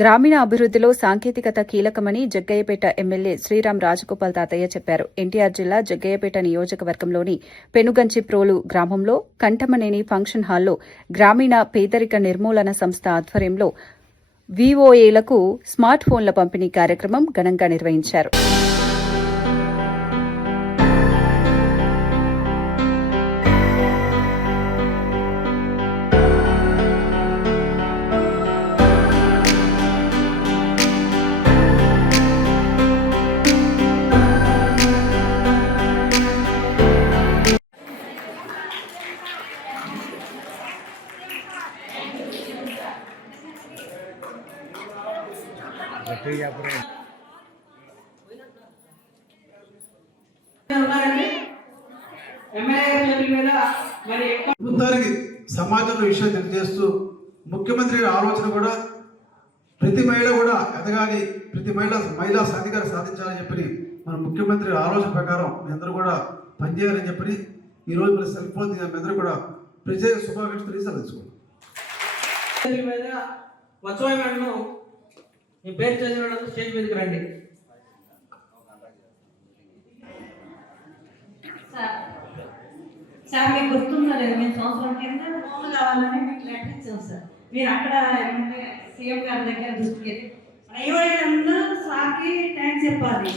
గ్రామీణ అభివృద్ధిలో సాంకేతికత కీలకమని జగ్గయ్యపేట ఎమ్మెల్యే శ్రీరామ్ రాజగోపాల్ తాతయ్య చెప్పారు. ఎన్టీఆర్ జిల్లా జగ్గయ్యపేట నియోజకవర్గంలోని పెనుగంచిప్రోలు గ్రామంలో కంఠమనేని ఫంక్షన్ హాల్లో గ్రామీణ పేదరిక నిర్మూలన సంస్థ ఆధ్వర్యంలో వీఓఏలకు స్మార్ట్ ఫోన్ల పంపిణీ కార్యక్రమం ఘనంగా నిర్వహించారు. ప్రభుత్వానికి సమాజంలో విషయం తెలియజేస్తూ ముఖ్యమంత్రి ఆలోచన కూడా ప్రతి మహిళ కూడా ఎదగాలి, ప్రతి మహిళా సాధికారం సాధించాలని చెప్పి మన ముఖ్యమంత్రి ఆలోచన ప్రకారం మీ అందరూ కూడా పనిచేయాలని చెప్పి ఈరోజు మన సెల్ ఫోన్ మీ అందరూ కూడా ప్రత్యేక శుభాకాంక్షలు తెలియజేసుకోండి. మీ పేరు చదివిన స్టేజ్ మీదకి రండి. సార్ మీకు గుర్తుందా లేదు, మేము సంవత్సరం కింద ఫోన్లు కావాలని మీకు లెటర్ ఇచ్చాం సార్. మీరు అక్కడ సీఎం గారి దగ్గర దృష్టికి అందరూ సార్కి థ్యాంక్స్ చెప్పాలి.